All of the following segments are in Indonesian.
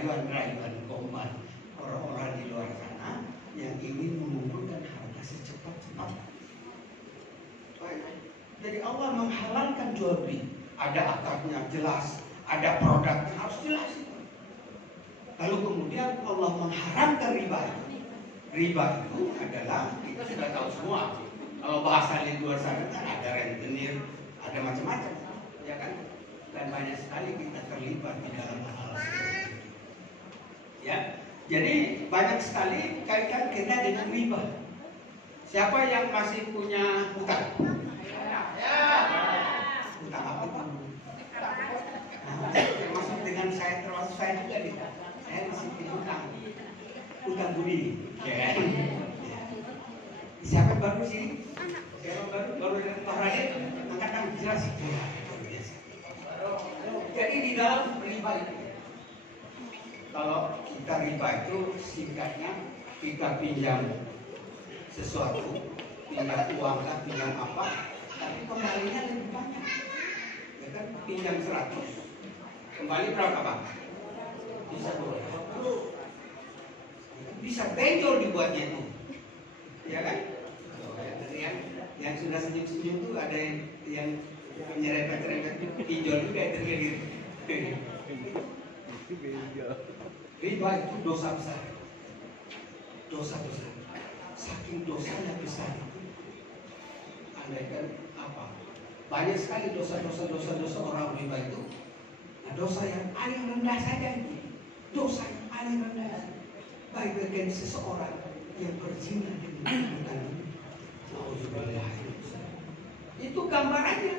rayuan-rayuan kombat orang-orang di luar sana yang ingin mengumpulkan harta secepat-cepat. Jadi Allah menghalalkan jual beli. Ada akadnya jelas, ada produknya harus jelas itu. Lalu kemudian Allah mengharamkan riba itu. Riba itu adalah, kita sudah tahu semua. Kalau bahasa di luar sana kan ada rentenir, ada macam-macam, ya kan? Dan banyak sekali kita terlibat di dalam hal seperti itu. Ya, jadi banyak sekali kaitan kita dengan riba. Siapa yang masih punya hutang? Ya. Hutang apa Pak? Nah, termasuk dengan saya, termasuk saya juga nih. Saya masih punya hutang. Hutang budi. Ya. Siapa baru sih? Siapa baru dari Pak Raden? Angkat tangan jelas. Jadi di dalam riba itu, kalau kita riba itu singkatnya kita pinjam sesuatu, pinjam uang kan, pinjam apa, tapi kembalinya lebih banyak. Ya kan, pinjam 100, kembali berapa Pak? Bisa 20. Bisa benjol dibuatnya itu, ya kan? Yang sudah senyum-senyum tuh ada yang menyerempet-nyerempet pinjol juga terjadi. Riba itu dosa besar. Dosa besar. Saking dosanya besar itu, andaikan apa? Banyak sekali dosa orang riba itu. Nah, dosa yang paling rendah saja itu. Dosa yang paling rendah. Baik bagi seseorang yang berzina dengan bukan. Itu gambarannya.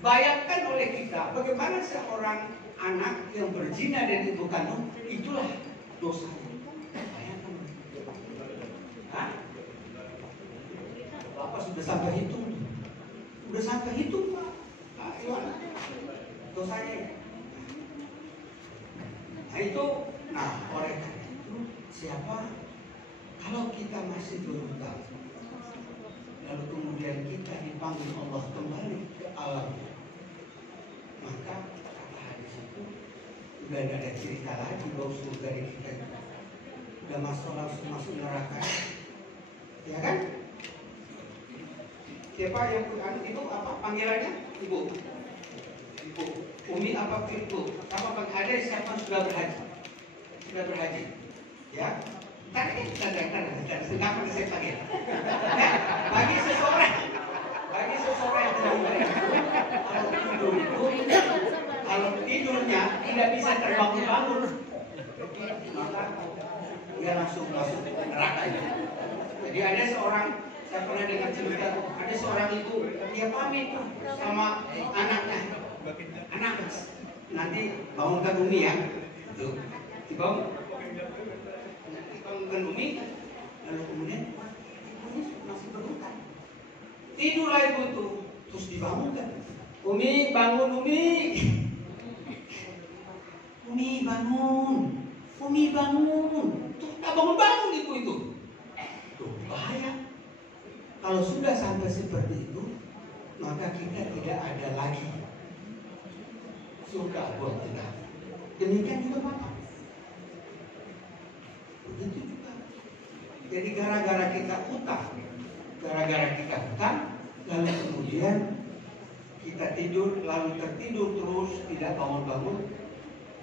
Bayangkan oleh kita bagaimana seorang anak yang berzina dan ibu kandung, itulah dosanya. Bayangkan. Hah? Bapak sudah sampai hitung. Sudah sampai hitung Pak. Dosanya. Nah itu, oleh karena itu siapa? Kalau kita masih berhutang, lalu kemudian kita dipanggil Allah kembali ke alam, maka kata hadis itu udah ada cerita lagi bahwa surga di kita udah langsung masuk neraka, ya kan? Siapa yang itu apa panggilannya? Ibu, Umi apa ibu? Apa ada siapa sudah berhaji? Sudah berhaji, ya? Tadi kapan saya panggil? Nah, bagi seseorang yang tidak kalau tidurnya tidak bisa terbangun-bangun, maka dia langsung masuk neraka. Jadi ada seorang, saya pernah dengar cerita, ada seorang ibu, dia pamit sama anaknya, anak nanti bangunkan Umi ya, tuh, dibangun. Bangunkan Umi, lalu kemudian masih berhutang. Tidurlah ibu tuh, terus dibangunkan. Umi bangun Umi. Umi bangun. Umi bangun. Tuh tak bangun ibu itu. Tuh bahaya. Kalau sudah sampai seperti itu, maka kita tidak ada lagi surga buat kita. Demikian juga Bapak. Begitu juga. Jadi gara-gara kita utang, lalu kemudian kita tidur, lalu tertidur terus tidak bangun-bangun,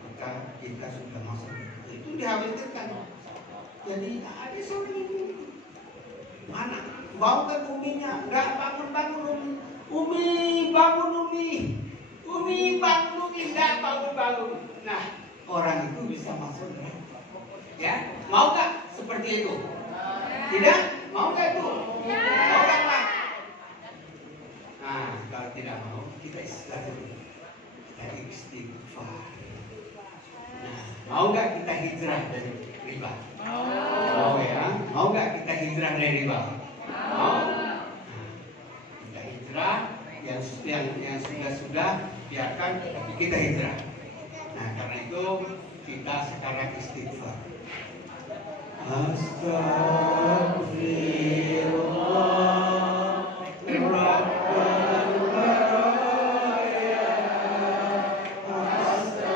maka kita sudah masuk. Itu dihabilitkan. Jadi ada seorang ibu, mana? Bangunkan Uminya, nggak bangun-bangun Umi, bangun Umi, Umi bangun Umi, nggak bangun-bangun. Nah, orang itu bisa masuk neraka. Ya, mau nggak seperti itu? Tidak? Mau nggak itu? Mau nggak Pak? Nah, kalau tidak mau, kita istilah dulu. Kita istighfar. Nah, mau nggak kita hijrah dari riba? Mau ya? Mau nggak kita hijrah dari riba? Mau? Nah, kita hijrah yang sudah biarkan, tapi kita hijrah. Nah, karena itu kita sekarang istighfar. Astagfirullah Rabbal baraya. Astagfirullah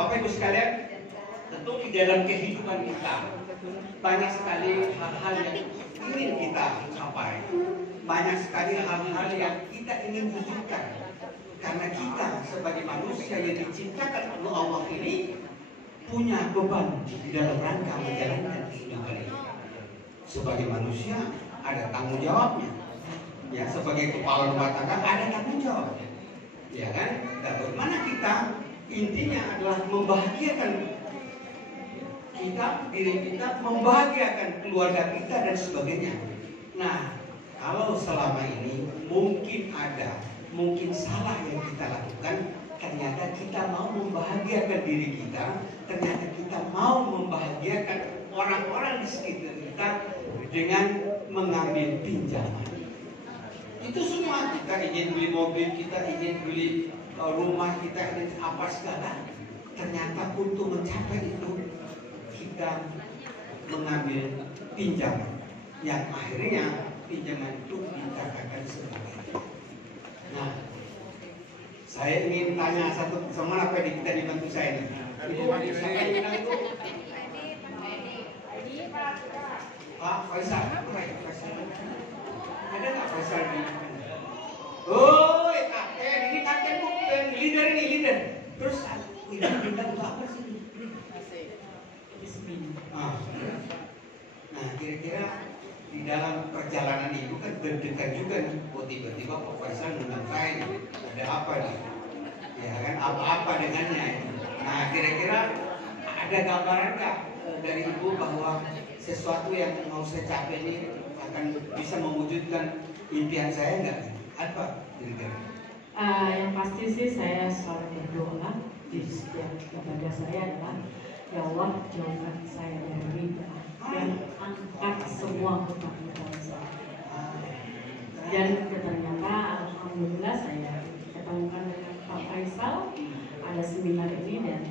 Bapak Ibu sekalian, tentu di dalam kehidupan kita banyak sekali hal-hal yang ingin kita capai, banyak sekali hal-hal yang kita ingin wujudkan. Karena kita sebagai manusia yang diciptakan oleh Allah ini punya beban di dalam rangka menjalankan kehidupan ini. Sebagai manusia ada tanggung jawabnya. Ya, sebagai kepala rumah tangga ada tanggung jawabnya. Ya kan? Dan bagaimana kita intinya adalah membahagiakan diri kita, membahagiakan keluarga kita dan sebagainya. Nah, kalau selama ini mungkin salah yang kita lakukan, ternyata kita mau membahagiakan diri kita, ternyata kita mau membahagiakan orang-orang di sekitar kita dengan mengambil pinjaman. Itu semua, kita ingin beli mobil, kita ingin beli rumah, kita ingin apa segala. Ternyata untuk mencapai itu kita mengambil pinjaman, yang akhirnya pinjaman itu dikatakan sebagai. Nah, saya ingin tanya satu sama apa yang kita dibantu saya ini. Ibu, siapa yang bilang itu? Pak Faisal. Ada nggak Faisal di? Oh, ini kakek bukan leader. Terus ini bintang itu apa sih? Nah, kira-kira di dalam perjalanan itu kan deg-degan juga nih. Oh, tiba-tiba Pak Faisal ngundang saya, ada apa nih? Ya kan, apa-apa dengannya. Nah, kira-kira ada gambaran nggak dari Ibu bahwa sesuatu yang mau saya capai ini akan bisa mewujudkan impian saya nggak? Apa kira-kira? Yang pasti sih saya selalu berdoa di setiap ibadah saya adalah, ya Allah jauhkan saya dari riba dan angkat semua hutang-hutang saya. Dan ternyata alhamdulillah saya ketemukan dengan Pak Faisal, ada seminar ini, dan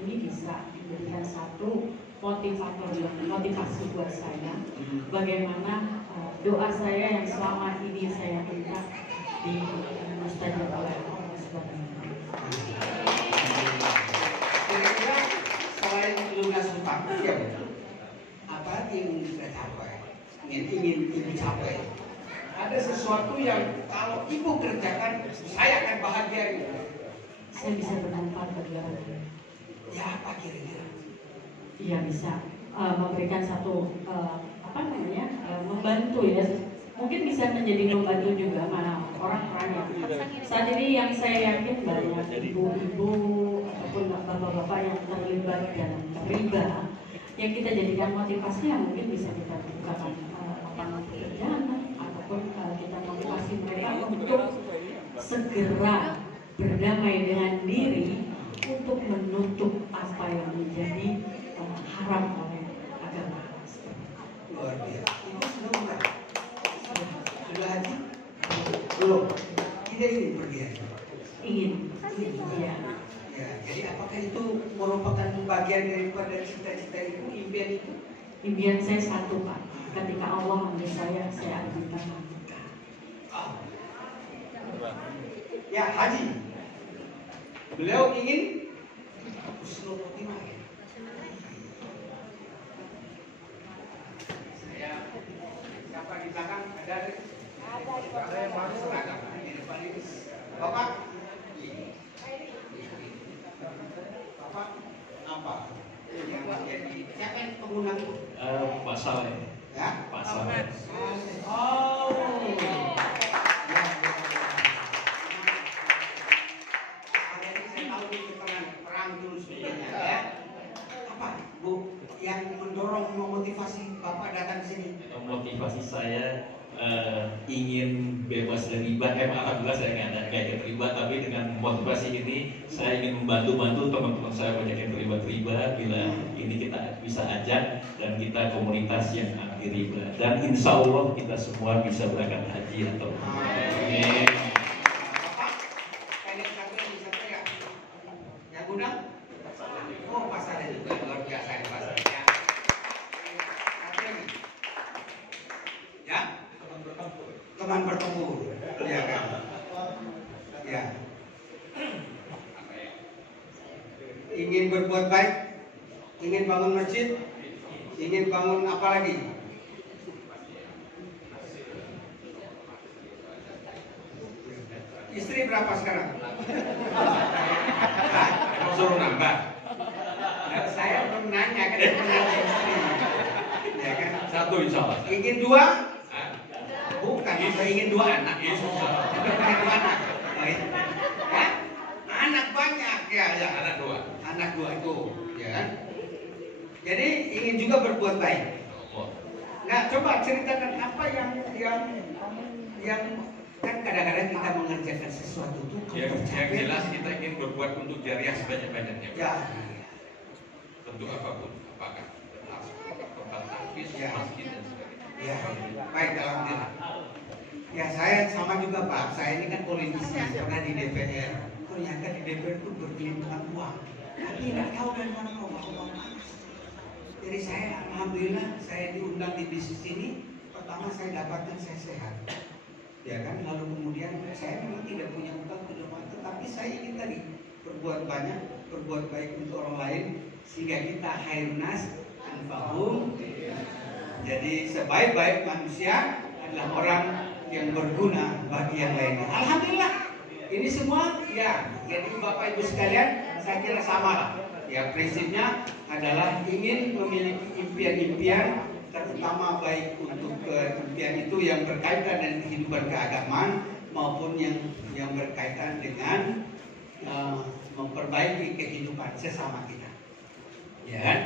ini bisa menjadikan satu motivasi buat saya bagaimana doa saya yang selama ini saya minta di mustajab oleh Allah Subhanahu wa Ta'ala. Kira-kira selain lunas hutang, ya betul. Apa yang ingin kita capai? Ingin Ibu capai? Ada sesuatu yang kalau Ibu kerjakan, saya akan bahagia gitu. Saya bisa bermanfaat bagi orang lain. Ya, apa kira-kira? Iya, bisa memberikan satu membantu ya. Mungkin bisa menjadi membantu juga mana orang-orang yang saat ini yang saya yakin banyak ibu-ibu ataupun bapak-bapak yang terlibat dalam riba, yang kita jadikan motivasi yang mungkin bisa kita bukakan lapangan pekerjaan ataupun kita motivasi mereka untuk segera berdamai dengan diri untuk menutup apa yang menjadi haram oleh agama. Luar biasa. Ibu sudah bukan? Sudah haji? Belum. Tidak ingin pergi haji? Ingin. Ya. Ya. Jadi apakah itu merupakan bagian daripada cita-cita Ibu, impian itu? Impian saya satu, Pak. Ketika Allah ambil saya ambil tangan. Ya, haji. Beliau ingin husnul khotimah. Saya siapa di belakang ada? Ada yang baru seragam di depan ini. Bapak? Bapak apa? Yang menjadi siapa yang pengguna itu? Pasal Ya? Pasal. Oh. Yang mendorong, memotivasi Bapak datang ke sini? Motivasi saya ingin bebas dari riba. Alhamdulillah saya nggak ada kayak riba, tapi dengan motivasi ini saya ingin membantu teman-teman saya banyak yang terlibat riba. Bila ini kita bisa ajak dan kita komunitas yang anti riba, dan insya Allah kita semua bisa berangkat haji atau amin. Bapak, kalian sampai bisa ya? Yang gudang? Oh, pasarnya juga luar biasa ini pasarnya. Ya, teman bertempur, ya kan? Ya, Ingin berbuat baik, ingin bangun masjid, ingin bangun apa lagi? Istri berapa sekarang? Hah? Mau suruh nambah? Nah, saya belum nanya kan, belum nanya istri. Ya kan? Satu insya Allah. Ingin dua? Hah? Bukan, saya ingin dua anak. Insya Allah. Sudah punya dua anak. Baik. Hah? Anak banyak ya, ya. Anak dua. Anak dua itu, ya kan? Jadi ingin juga berbuat baik. Oh. Nah, coba ceritakan apa yang kan kadang-kadang kita mengerjakan sesuatu itu Yang jelas kita ingin berbuat untuk jariah sebanyak-banyaknya. Ya, Bentuk apapun, apakah tempat tahfiz, Ya. masjid dan sebagainya. ya, baik alhamdulillah. Ya saya sama juga Pak, saya ini kan politisi, pernah di DPR. Ternyata di DPR itu bergelimpangan uang, tapi nggak tahu dari mana uang mana. Jadi saya alhamdulillah saya diundang di bisnis ini. Pertama saya dapatkan saya sehat. Ya kan, lalu kemudian saya memang tidak punya utang ke depan, tetapi saya ingin tadi berbuat banyak, berbuat baik untuk orang lain sehingga kita khairun nas anfa'hum. Jadi sebaik-baik manusia adalah orang yang berguna bagi yang lainnya. Alhamdulillah, ini semua ya. Jadi Bapak Ibu sekalian, saya kira sama lah. Ya prinsipnya adalah ingin memiliki impian-impian, terutama baik untuk impian itu yang berkaitan dengan kehidupan keagamaan maupun yang berkaitan dengan memperbaiki kehidupan sesama kita. Ya kan?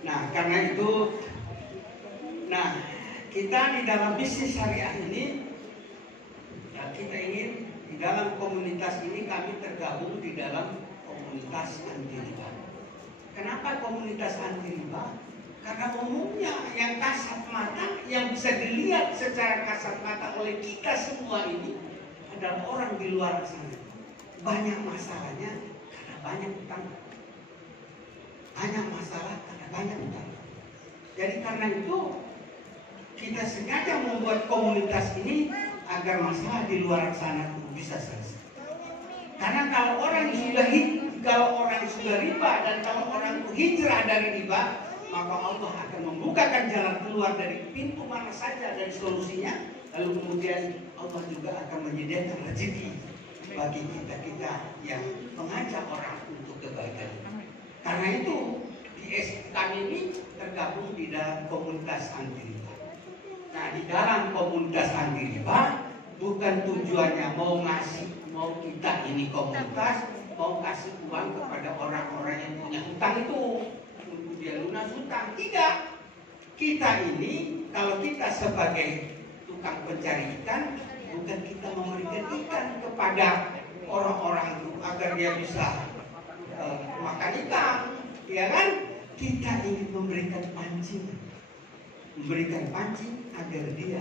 Nah, karena itu kita di dalam bisnis syariah ini ya, kita ingin di dalam komunitas ini kami tergabung di dalam komunitas anti riba. Kenapa komunitas anti riba? Karena umumnya yang kasat mata, yang bisa dilihat secara kasat mata oleh kita semua ini adalah orang di luar sana. Banyak masalahnya karena banyak utang. Banyak masalah karena banyak utang. Jadi karena itu kita sengaja membuat komunitas ini agar masalah di luar sana bisa selesai. Karena kalau orang sudah riba dan kalau orang hijrah dari riba, maka Allah akan membukakan jalan keluar dari pintu mana saja dari solusinya. Lalu kemudian Allah juga akan menyediakan rezeki bagi kita yang mengajak orang untuk kebaikan. Karena itu kami ini tergabung di dalam komunitas anti riba. Nah, di dalam komunitas anti riba bukan tujuannya mau kita ini komunitas mau kasih uang kepada orang-orang yang punya hutang itu untuk dia lunas hutang. Tidak. Kita ini kalau kita sebagai tukang pencari ikan, bukan kita memberikan ikan kepada orang-orang itu agar dia bisa makan ikan, ya kan? Kita ingin memberikan pancing agar dia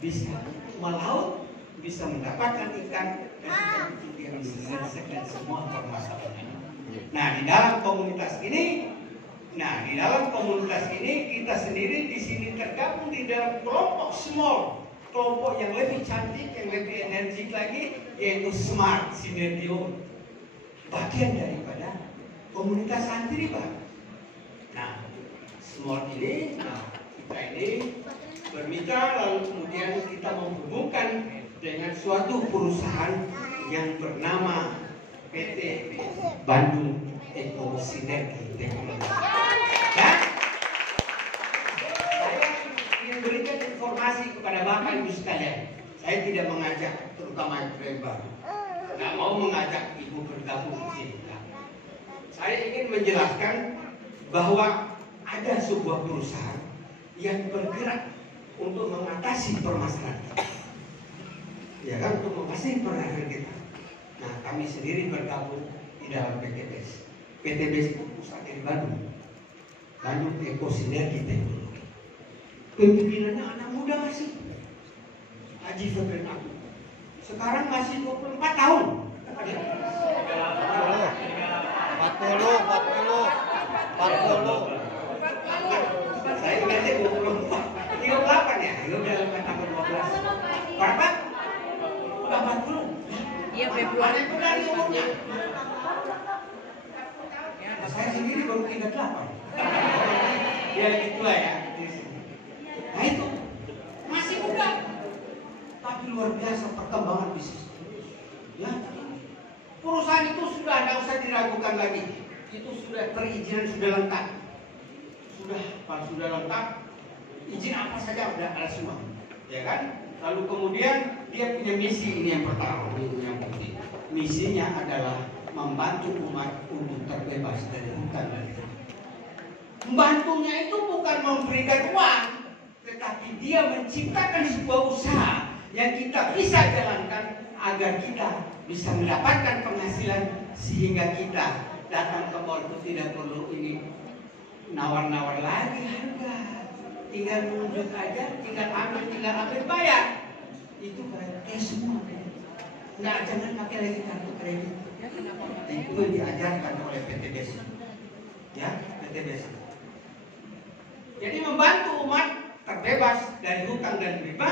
bisa melaut, bisa mendapatkan ikan, dan ikan itu dia menyelesaikan semua permasalahan. Nah, di dalam komunitas ini kita sendiri di sini tergabung di dalam kelompok small, kelompok yang lebih cantik, yang lebih energik lagi, yaitu Smart Sinergium, bagian daripada komunitas anti riba. Nah, Smart ini, kita ini bermitra, lalu kemudian kita menghubungkan dengan suatu perusahaan yang bernama PT Bandung Eko Sinergi Teknologi. Dan saya ingin berikan informasi kepada Bapak Ibu sekalian. Saya tidak mengajak, terutama yang baru, tidak mau mengajak Ibu bergabung di sini. Saya ingin menjelaskan bahwa ada sebuah perusahaan yang bergerak untuk mengatasi permasalahan kita. Ya kan, untuk mengatasi permasalahan kita. Nah, kami sendiri bergabung di dalam PTBS. PTBS itu pusat di Bandung Eko Sinergi Teknologi. Pimpinannya anak muda masih Haji Febrin aku. Sekarang masih 24 tahun. 40. Saya ingatnya 24. 38 ya? Ya udah tambah 12. Berapa? Udah 40. Iya, Februari. Itu dari umurnya. Saya baru 38. Dia lebih tua ya. Nah itu masih muda, tapi luar biasa perkembangan bisnis. Ya, perusahaan itu sudah tidak usah diragukan lagi. Itu sudah perizinan sudah lengkap. Kalau sudah lengkap, izin apa saja sudah ada semua, ya kan? Lalu kemudian dia punya misi, ini yang pertama, ini yang penting. Misinya adalah membantu umat untuk terbebas dari hutang dan hutang. Membantunya itu bukan memberikan uang, tetapi dia menciptakan sebuah usaha yang kita bisa jalankan agar kita bisa mendapatkan penghasilan sehingga kita datang ke mall itu tidak perlu ini nawar-nawar lagi harga, tinggal menunjuk aja, tinggal ambil bayar. Itu bayar cash semua. Nggak, jangan pakai lagi kartu kredit. Itu yang diajarkan oleh PT Desa. Ya, PT Desa. Jadi membantu umat terbebas dari hutang dan riba.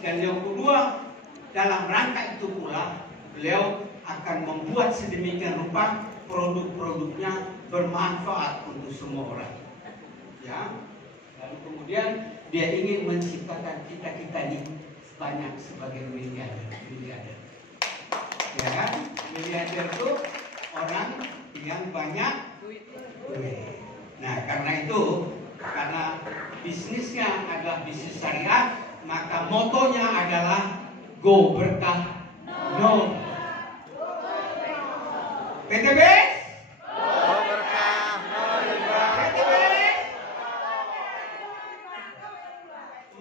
Dan yang kedua, dalam rangka itu pula beliau akan membuat sedemikian rupa produk-produknya bermanfaat untuk semua orang. Ya, lalu kemudian dia ingin menciptakan kita ini banyak sebagai miliarder. Ya kan? Miliarder itu orang yang banyak duit. Nah, karena itu, karena bisnisnya adalah bisnis syariah, maka motonya adalah Go Berkah No. PTB? Go Berkah No Riba. PTB?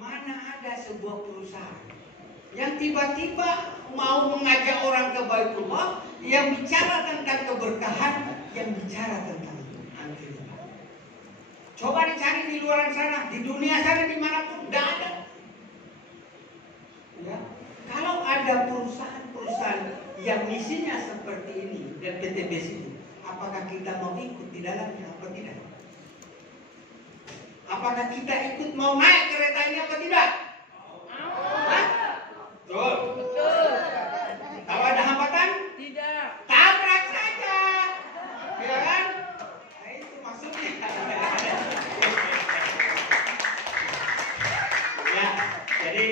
Mana ada sebuah perusahaan yang tiba-tiba mau mengajak orang ke Baitullah, yang bicara tentang keberkahan, yang bicara tentang anti riba. Coba dicari di luar sana, di dunia sana, dimanapun, tidak ada. Ya. Kalau ada perusahaan-perusahaan yang misinya seperti ini dan PTBS itu, apakah kita mau ikut di dalamnya atau tidak? Apakah kita ikut mau naik kereta ini atau tidak? Hah? Betul. Kalau ada hambatan? Tidak. Tabrak saja. Ya kan? Nah, itu maksudnya. Ya, jadi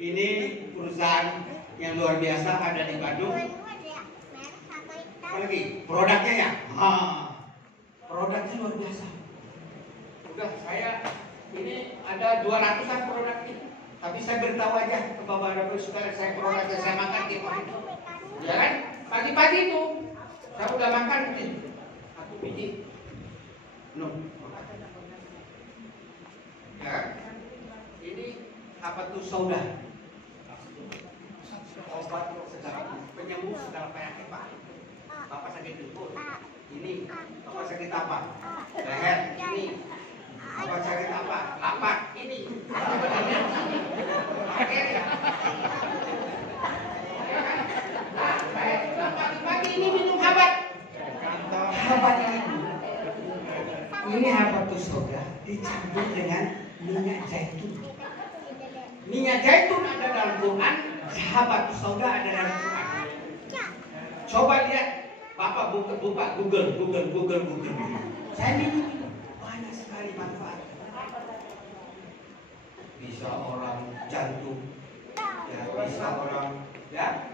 ini perusahaan yang luar biasa ada di Bandung. Apa lagi? Produknya ya? Produknya luar biasa. Udah, saya ini ada 200-an produk ini. Tapi saya beritahu aja ke bapak-bapak saudara, saya produknya saya makan tiap hari. Ya kan? Pagi-pagi itu saya udah makan ini 1 biji. No. Ya kan? Ini apa tuh soda? Obat segala penyembuh segala penyakit, Pak. Bapak sakit lupus. Ini bapak sakit apa? Leher. Ini bapak sakit apa? Lapak. Ini. Akhir ya. Nah, saya juga pagi-pagi ini minum habat. Habat ini habatus sauda dicampur dengan minyak zaitun. Minyak zaitun ada dalam Quran, habatus sauda ada dalam Quran. Coba lihat, Bapak buka Google. Saya minum banyak sekali manfaat. Bisa orang jantung, ya, bisa orang, ya,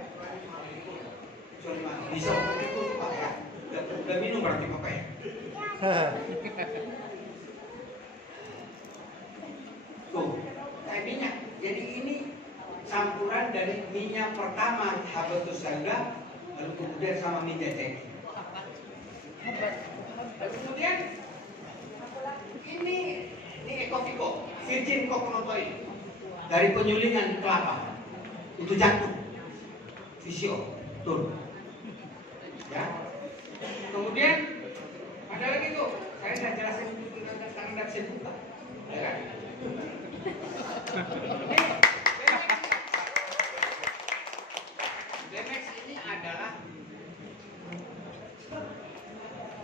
bisa orang itu Pak ya. Udah minum berarti Bapak ya. Tuh, kayak minyak. Jadi ini campuran dari minyak pertama habatus sauda, lalu kemudian sama minyak zaitun. Lalu kemudian ini Ecoviko, virgin coconut oil dari penyulingan kelapa. Itu jantung, visio, tuh. Ya. Kemudian ada lagi tuh, saya sudah jelasin karena tidak bisa buka, ya kan? Demex ini adalah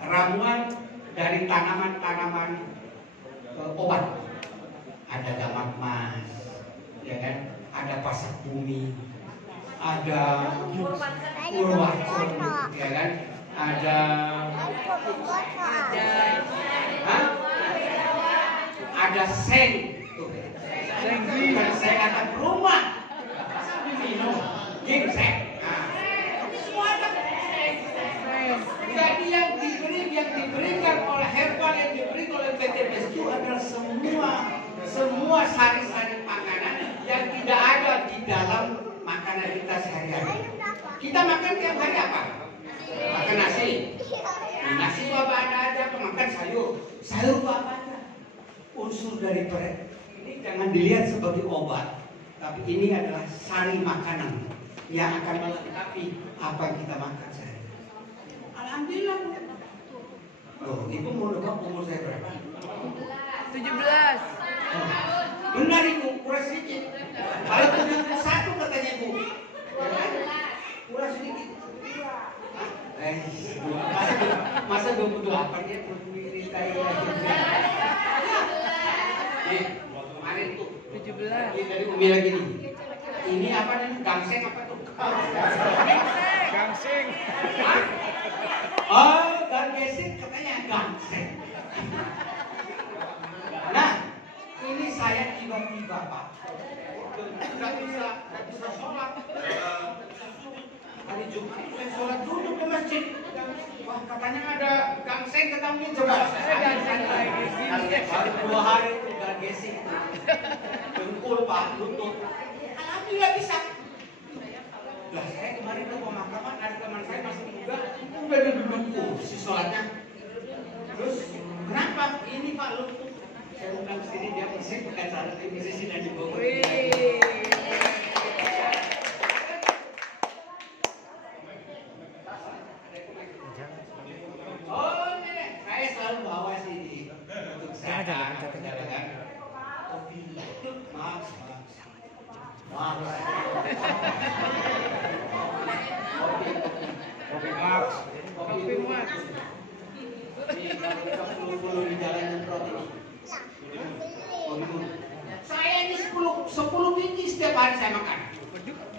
ramuan dari tanaman-tanaman obat. Ada gamak mas, ya kan? Ada pasak bumi, ada purwacon, ya kan? Ada ada seng. Bukan seng atap rumah. Diminum. Ginseng. Nah, semua ada. Jadi yang diberikan oleh herbal, yang diberikan oleh PTBS itu adalah semua sari-sari makanan yang tidak ada di dalam makanan kita sehari-hari. Kita makan tiap hari apa? Makan nasi. Nasi itu apa ada, makan sayur. Sayur itu apa ada? Unsur dari berat. Ini jangan dilihat sebagai obat, tapi ini adalah sari makanan yang akan melengkapi apa yang kita makan sehari. Alhamdulillah. Loh, ibu mau nebak umur saya berapa? 17. Benar ibu, kurang sedikit. Kalau 71 katanya ibu. Kurang sedikit. Masa 28 dia mencintai lagi. Nih, kemarin tuh 17. ini dari Umi lagi nih. Ini apa nih? Gangseng apa tuh? Gangsing. Oh, gangseng katanya gangseng. Nah, ini saya tiba-tiba Pak. Nggak bisa sholat. Hari Jumat saya sholat dulu di masjid. Wah, katanya ada gangseng ketemu coba. Gangseng lagi. 2 hari itu gangseng. Dengkul Pak, lutut. Alhamdulillah bisa. Lah saya kemarin ke pemakaman, ada teman saya masih muda, udah duduk kursi sholatnya. Terus kenapa? Ini Pak lutut. Saya undang sini dia musik bukan salah ini sini dan dibawa. Oh ini saya selalu bawa sini untuk saya perjalanan. Kopi, maaf. Kopi Max. Ini kalau puluh di jalan Nyemprot ini. Saya ini 10 biji setiap hari saya makan.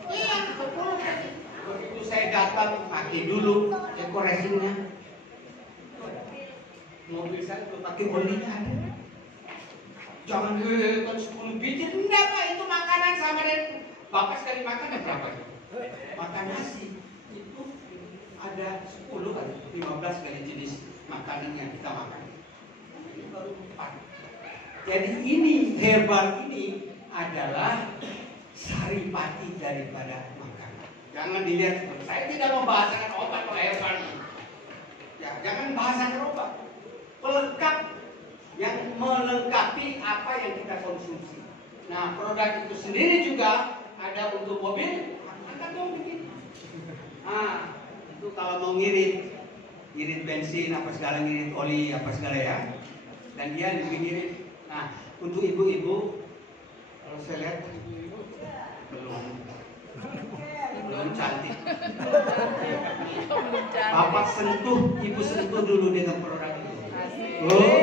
Iya, 10 biji. Begitu saya datang, pakai dulu ekor resinnya. Mobil saya belum pakai bolinya. Jangan kan 10 biji. Enggak Pak, itu makanan sama dengan Bapak sekali makan ya berapa itu? Makan nasi itu ada 10 kali, 15 kali jenis makanan yang kita makan. Ini baru 4. Jadi ini herbal ini adalah saripati daripada makanan. Jangan dilihat, saya tidak membahasakan obat atau herbal. Ya, jangan bahasakan obat. Pelengkap yang melengkapi apa yang kita konsumsi. Nah, produk itu sendiri juga ada untuk mobil, angkat dong begini. Nah, itu kalau mau ngirit bensin apa segala, ngirit oli apa segala ya. Dan dia lebih ngirit. Nah, untuk ibu-ibu, kalau saya lihat belum cantik. Bapak sentuh, ibu sentuh dulu dengan produk itu. Oh.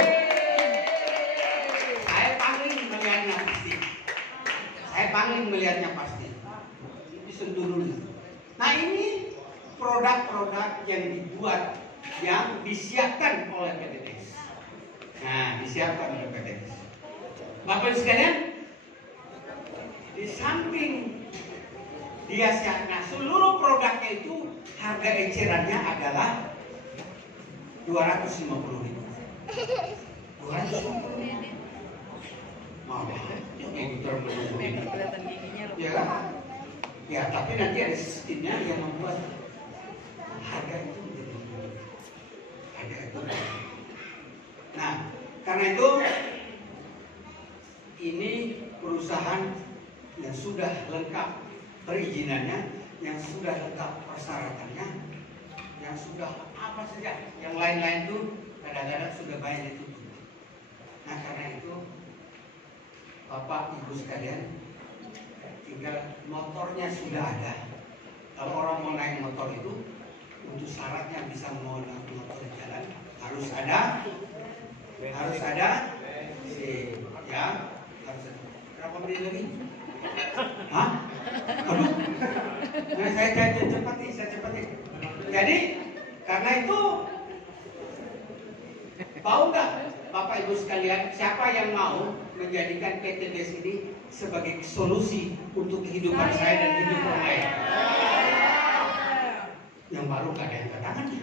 Paling melihatnya pasti disentuh dulu. Nah ini produk-produk yang dibuat, yang disiapkan oleh PTBS. Nah disiapkan oleh PTBS. Bapak sekalian, di samping dia siapkan seluruh produknya itu harga ecerannya adalah 250.000. 250.000. Ya, tapi nanti ada sistemnya yang membuat harga itu menjadi harga itu. Nah, karena itu ini perusahaan yang sudah lengkap perizinannya, yang sudah lengkap persyaratannya, yang sudah apa saja, yang lain-lain itu kadang-kadang sudah banyak itu. Nah, karena itu Bapak Ibu sekalian, tinggal motornya sudah ada. Kalau orang mau naik motor itu, untuk syaratnya bisa mau naik motor di jalan harus ada ya, harus ada. Berapa menit lagi? Hah? Aduh. Nah, saya cepatin. Jadi karena itu bau nggak? Bapak Ibu sekalian, siapa yang mau menjadikan PTBS ini sebagai solusi untuk kehidupan saya dan hidup orang lain? Yang baru gak ada yang angkat tangan nih.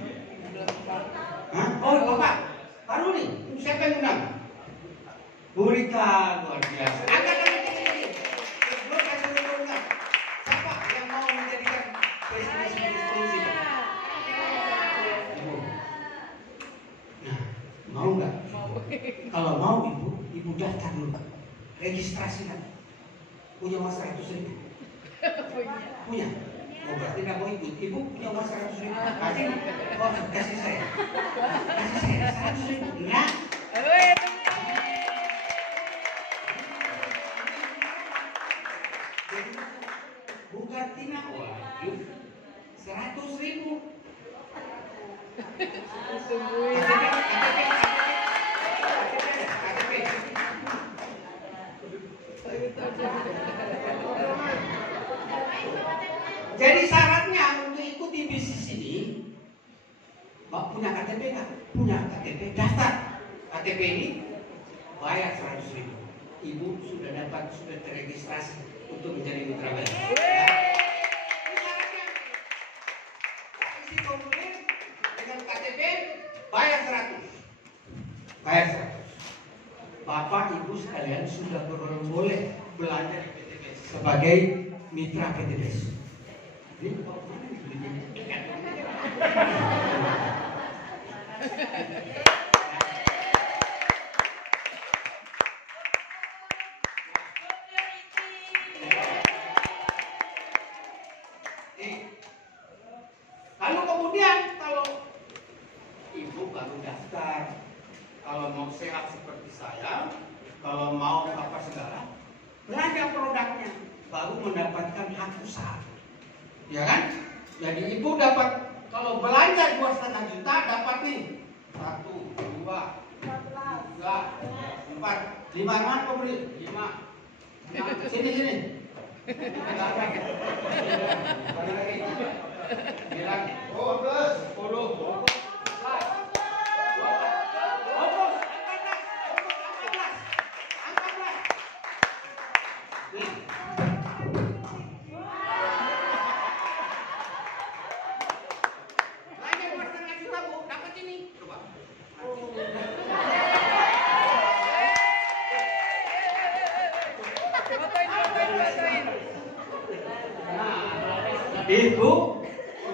Hah? Oh Bapak, baru nih. Siapa yang undang? Bu Rita, luar biasa. Angkat tangan ini. Belum kasih undang. Siapa yang mau menjadikan PTBS sebagai solusi? Nah, mau nggak? Kalau mau ibu daftar dulu, registrasikan. Punya uang 100.000? Punya. Oh berarti nggak mau ikut. Ibu punya uang 100.000? Kasih. Oh kasih saya. Kasih saya 100.000. Enggak. Bu Kartina, waduh, 100.000. Jadi syaratnya untuk ikut di bisnis ini, Bapak punya KTP nggak? Punya KTP, daftar. KTP ini bayar 100.000. Ibu sudah terregistrasi untuk menjadi mitra baik. Ya. Ini syaratnya. Isi formulir dengan KTP bayar 100. Bayar 100. Bapak Ibu sekalian sudah boleh belanja di PTBS sebagai mitra PTBS. Ini Bapak mana nih belinya? Lalu kemudian kalau ibu baru daftar, kalau mau sehat seperti saya, kalau mau apa segala, belanja produknya, baru mendapatkan hak usaha, ya kan? Jadi ibu dapat, kalau belanja 2,5 juta dapat nih 1, 2, 3, 4, 5 mana kau beli? 5. Sini. Bilang, 10. Ibu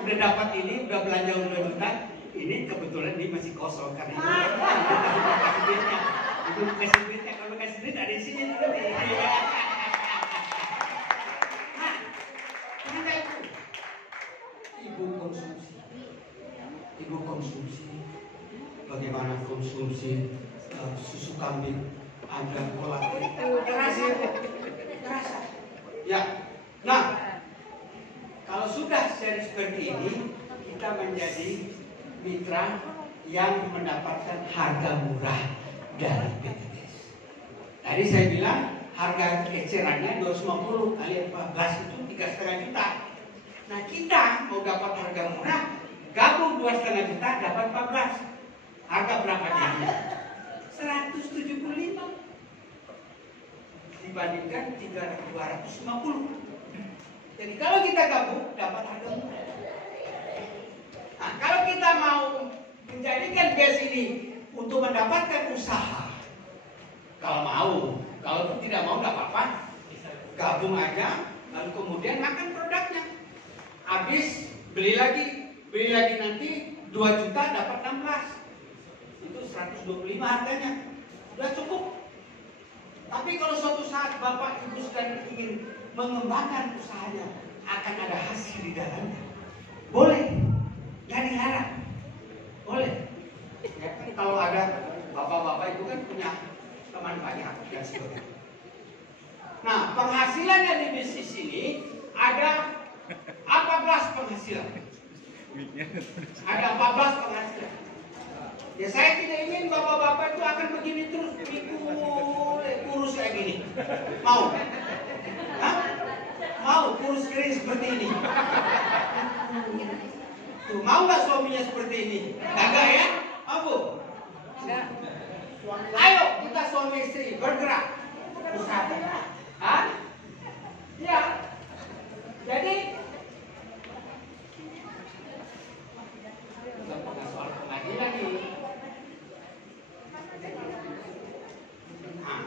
udah dapat ini, udah belanja udah juta, ini kebetulan ini masih kosong karena itu kasih duitnya, kalau kasih duit ada di sini nanti. Nah, ternyata ibu konsumsi, bagaimana konsumsi susu kambing, ada kolagen, terasa, ya. Nah. Kalau sudah seri seperti ini, kita menjadi mitra yang mendapatkan harga murah dari PTBS. Tadi saya bilang harga ecerannya 250 kali 14 itu 3,5 juta. Nah kita mau dapat harga murah, gabung 2,5 juta dapat 14. Harga berapa jadinya? 175 dibandingkan 250. Jadi kalau kita gabung dapat harga murah. Nah, kalau kita mau menjadikan BES ini untuk mendapatkan usaha, kalau tidak mau nggak apa-apa, gabung aja, lalu kemudian makan produknya. Habis beli lagi nanti 2 juta dapat 16, itu 125 harganya, udah cukup. Tapi kalau suatu saat Bapak Ibu sedang ingin mengembangkan usahanya, akan ada hasil di dalamnya, boleh, nggak dilarang, boleh. Ya, kalau ada bapak-bapak itu kan punya teman banyak dan sebagainya. Nah, penghasilannya di bisnis ini ada 14 penghasilan. Ada 14 penghasilan. Ya saya tidak ingin bapak-bapak itu akan begini terus, kurus kayak gini. Mau? Hah? Mau kurus kering seperti ini? Tuh, mau nggak suaminya seperti ini? Kagak ya? Apa? suami istri bergerak usaha. Hah? Ya. Jadi bukan soal pengaji lagi. Nah,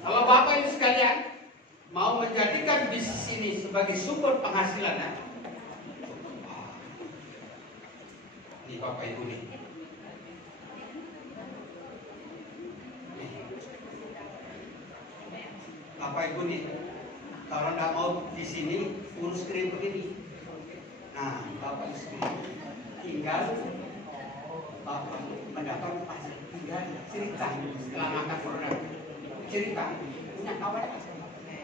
kalau Bapak Ibu sekalian mau menjadikan bisnis ini sebagai sumber penghasilan, ini Bapak Ibu nih. Bapak Ibu nih, kalau nggak mau di sini urus krim begini. Nah, Bapak Ibu tinggal Bapak mendapat pasir, tinggal cerita setelah makan produk, cerita punya kawan,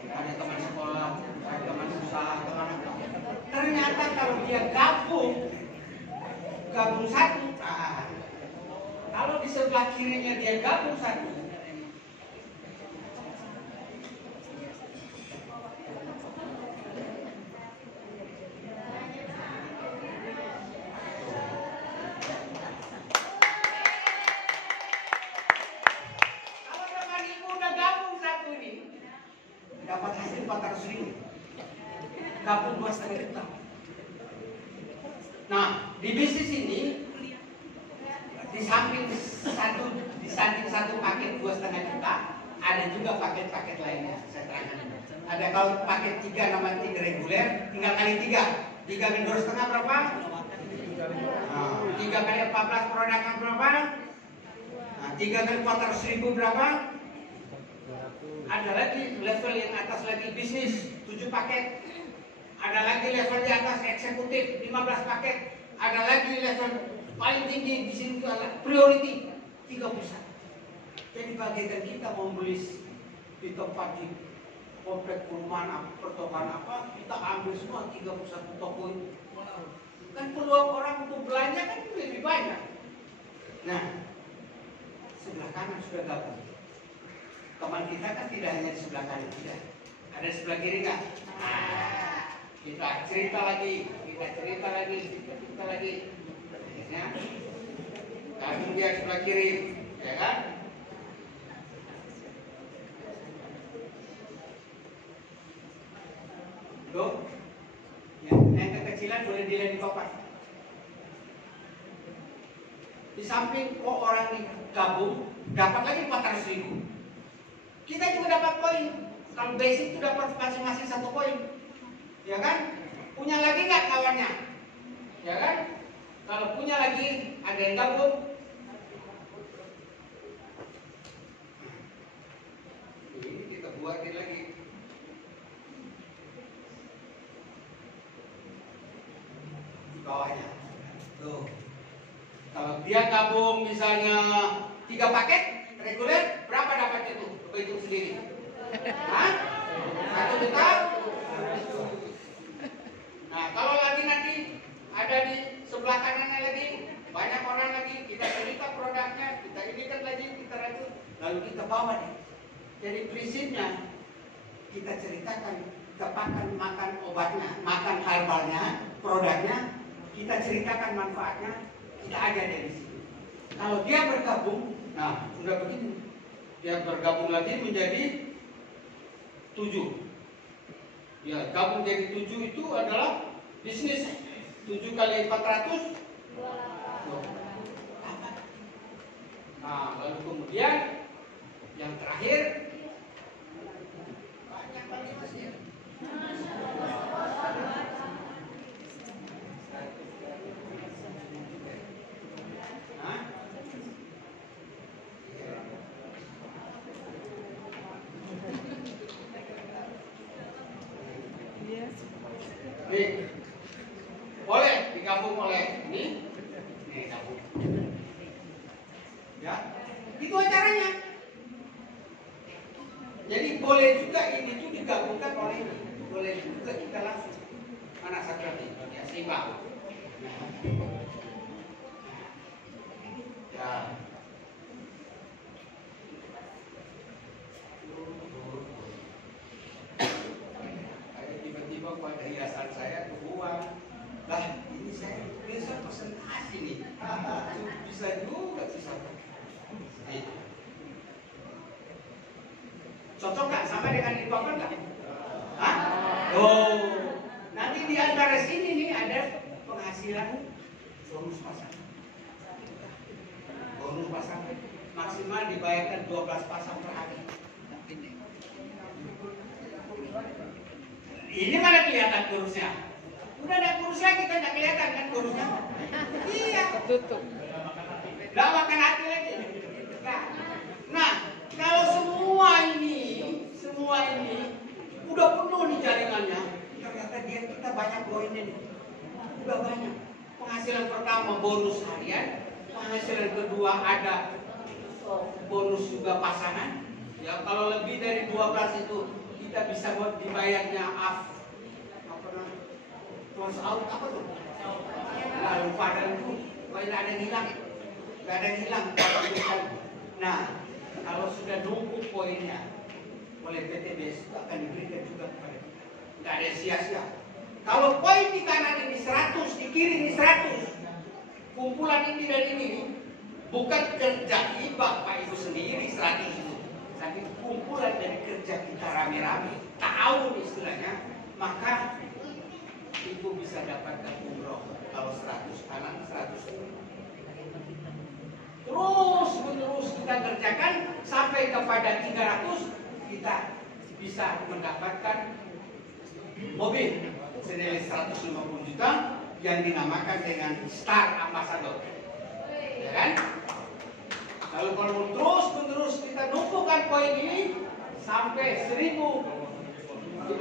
ada teman sekolah, ada teman usaha, teman apa. Ternyata kalau dia gabung satu, kalau di sebelah kirinya dia gabung satu, dapat hasil 400.000, gabung 2,5 juta. Nah, di bisnis ini di samping satu paket 2,5 juta, ada juga paket-paket lainnya. Saya terangkan. Ada kalau paket 3 nama 3 reguler, tinggal kali 3. 3 kali 2,5 berapa? 3 kali 14 produknya berapa? 3 kali 400.000 berapa? Ada lagi level yang atas lagi bisnis 7 paket. Ada lagi level di atas eksekutif 15 paket. Ada lagi level paling tinggi di sini adalah priority 31. Jadi bagaikan kita mau beli di tempat di komplek perumahan pertokoan apa, kita ambil semua 31 toko itu. Kan peluang orang untuk belanja kan lebih banyak. Nah, sebelah kanan sudah gabung. Teman kita kan tidak hanya di sebelah kanan, tidak. Ada di sebelah kiri kan? Kita cerita lagi. Akhirnya, gabung dia di sebelah kiri, ya kan? Tuh, yang kekecilan boleh dilihat di papan. Di samping orang ini gabung, dapat lagi 400.000. Kita juga dapat poin. Kalau basic itu dapat masing-masing 1 poin, ya kan? Punya lagi nggak kawannya, ya kan? Kalau punya lagi, ada yang gabung. Ini kita buatin lagi. Di bawahnya, tuh. Kalau dia gabung misalnya 3 paket reguler, berapa dapatnya tuh? Hitung sendiri. Hah? 1 juta? Nah, kalau lagi nanti ada di sebelah kanannya lagi, banyak orang lagi, kita cerita produknya, kita inikan lagi, kita racun, lalu kita bawa nih. Jadi prinsipnya, kita ceritakan, kita makan obatnya, makan herbalnya, produknya, kita ceritakan manfaatnya, kita ajar dari sini. Kalau dia bergabung, nah, sudah begini. Dia bergabung lagi menjadi 7. Ya, gabung jadi 7 itu adalah bisnis 7 kali 400. Nah, lalu kemudian yang terakhir banyak lagi Mas ya. Nih, boleh digabung oleh ini, gabung. Ya, itu acaranya. Jadi boleh juga ini tuh digabungkan oleh ini, boleh juga kita langsung. Mana satu lagi? Ya, seimbang. Ya. Tiba-tiba pada hiasan saya kebuang. Lah, ini saya bisa presentasi nih. Bisa juga bisa. Nih. Cocok nggak sama dengan itu apa nggak? Hah? Oh, nanti di antara sini nih ada penghasilan bonus pasangan. Bonus pasangan maksimal dibayarkan 12 pasang per hari. Ini mana kelihatan kurusnya? Udah ada kurusnya, kita nggak kelihatan kan kurusnya? Iya. Tutup. Nggak makan hati lagi. Nah, kalau semua ini udah penuh nih jaringannya, ternyata kita banyak poinnya nih. Udah banyak. Penghasilan pertama bonus harian, penghasilan kedua ada bonus juga pasangan. Ya kalau lebih dari 12 itu kita bisa buat dibayarnya close out apa tuh? Nggak lupa dan itu, nggak ada yang hilang, Nah, kalau sudah numpuk poinnya oleh PTBS itu akan diberikan juga kepada kita. Nggak ada sia-sia. Kalau poin di kanan ini 100, di kiri ini 100, kumpulan ini dan ini bukan kerja Bapak Ibu sendiri 100 itu, tapi kumpulan dari kerja kita rame-rame, tahu istilahnya, maka Ibu bisa dapatkan umroh kalau 100 kanan 100 terus menerus kita kerjakan sampai kepada 300, kita bisa mendapatkan mobil senilai 150 juta yang dinamakan dengan Star Ambassador, ya kan? Lalu kalau terus menerus kita numpukkan poin ini sampai 1.500,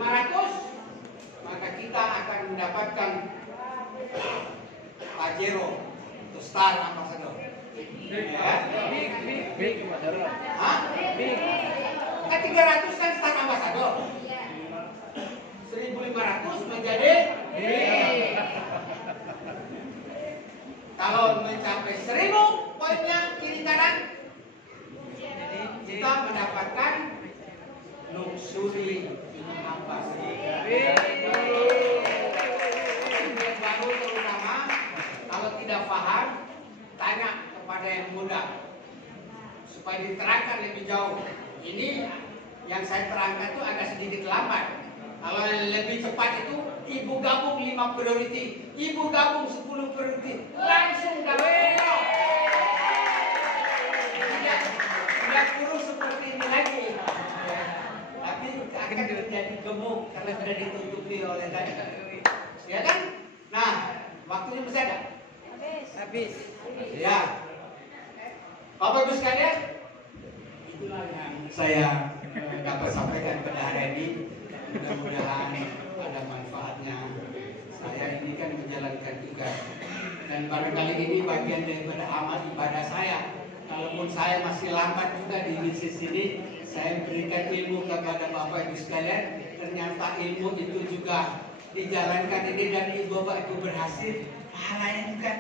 maka kita akan mendapatkan Pajero atau Star Ambassador. Ya. Big. Hah? Kan 300 kan Star Ambassador. 1.500 menjadi big. Kalau mencapai 1.000 poinnya kiri kanan, kita mendapatkan luxury ambassador. Yang baru terutama kalau tidak paham, tanya kepada yang muda supaya diterangkan lebih jauh. Ini yang saya terangkan itu agak sedikit lambat. Kalau yang lebih cepat itu Ibu gabung 5 priority, Ibu gabung 10 priority, langsung dapat. Tidak kurus seperti ini lagi. Tapi akan menjadi gemuk karena sudah ditutupi oleh tadi. Ya kan? Nah, waktunya masih ada. Habis. Ya. Bapak Ibu sekalian, itulah yang saya dapat sampaikan pada hari ini. Mudah-mudahan ada manfaatnya. Saya ini kan menjalankan tugas, dan barangkali ini bagian daripada amal ibadah saya. Kalaupun saya masih lambat juga di bisnis ini, saya berikan ilmu kepada Bapak Ibu sekalian. Ternyata ilmu itu juga dijalankan ini dan Bapak Ibu berhasil. Pahalanya juga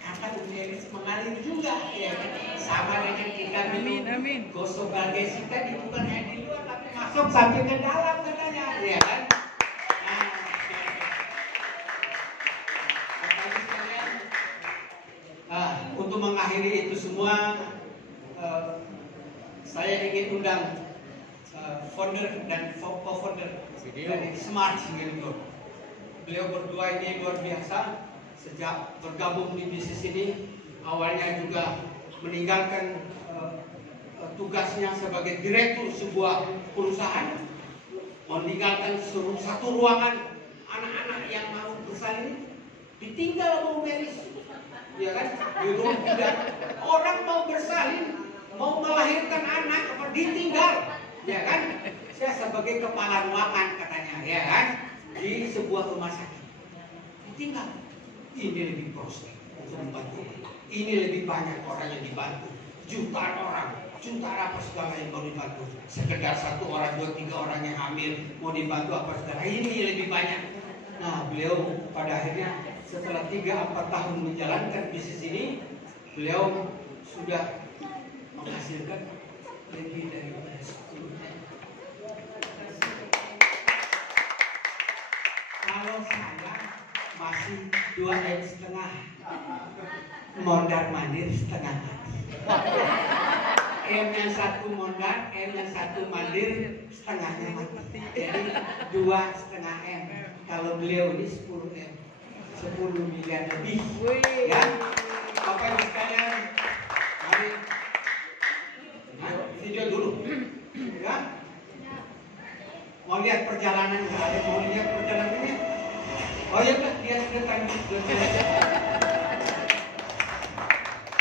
kata menjadi mengalir juga, ya. Sama dengan kita minum gosok galgesika di bukan hanya di luar tapi masuk sampai ke dalam katanya, ya kan? Untuk mengakhiri itu semua, saya ingin undang founder dan co-founder dari Smart Single Group. Beliau berdua ini luar biasa. Sejak bergabung di bisnis ini, awalnya juga meninggalkan tugasnya sebagai direktur sebuah perusahaan, meninggalkan satu ruangan anak-anak yang mau bersalin, ditinggal mau beres, ya kan? Di rumah tidak, orang mau bersalin, mau melahirkan anak, apa ditinggal, ya kan? Saya sebagai kepala ruangan katanya, ya kan? Di sebuah rumah sakit, ditinggal. Ini lebih prospek untuk membantu. Ini lebih banyak orang yang dibantu. Jutaan orang, jutaan apa segala yang mau dibantu. Sekedar 1 orang, 2, 3 orang yang hamil mau dibantu apa segala. Ini lebih banyak. Nah, beliau pada akhirnya setelah 3-4 tahun menjalankan bisnis ini, beliau sudah menghasilkan lebih dari 10. Kalau saya masih 2,5 M, mondar mandir setengah mati. M yang satu mondar, M yang satu mandir, setengahnya mati. Jadi 2,5 M. Kalau beliau ini 10 M, 10 miliar lebih. Ya, Bapak Ibu sekalian, mari video dulu. Ya, mau lihat perjalanan, ada mau lihat perjalanannya? Oh ya, dia sudah tanya.